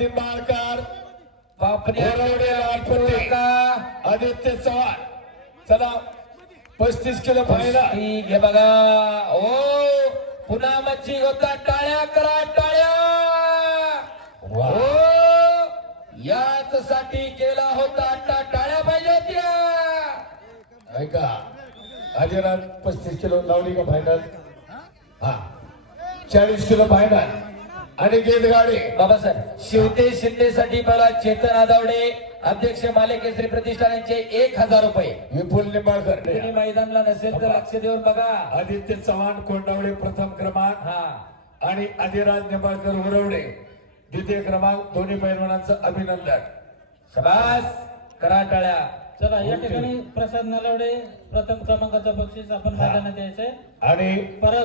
निंबाळकर बापरे आदित्य चव्हाण चला 35 kilo final हे बघा ओ पुन्हा मच्छी होता टाळ्या करा टाळ्या हो याच साठी केला होता आता टाळ्या पाहिजे होत्या ऐका अजयराज 35 किलो लावली का फायनल हा 40 किलो फायनल आणि गेट गाडी बाबासाहेब शिवते शिंदे साठी पहिला चेतन आदावडे अध्यक्ष माले केसरी प्रतिष्ठान यांचे 1000 रुपये विपुल निंबाळकर कुणी मैदानला नसेल तर लक्ष देऊन बघा आदित्य चव्हाण कोंडावळे प्रथम क्रमांक हा आणि आदिराज निंबाळकर उरवडे द्वितीय क्रमांक दोन्ही पैलवानांचं अभिनंदन शाबास करा टाळ्या चला या ठिकाणी प्रसाद नलावडे प्रथम क्रमांकाचं बक्षीस आपण मैदानात द्यायचंय आणि परत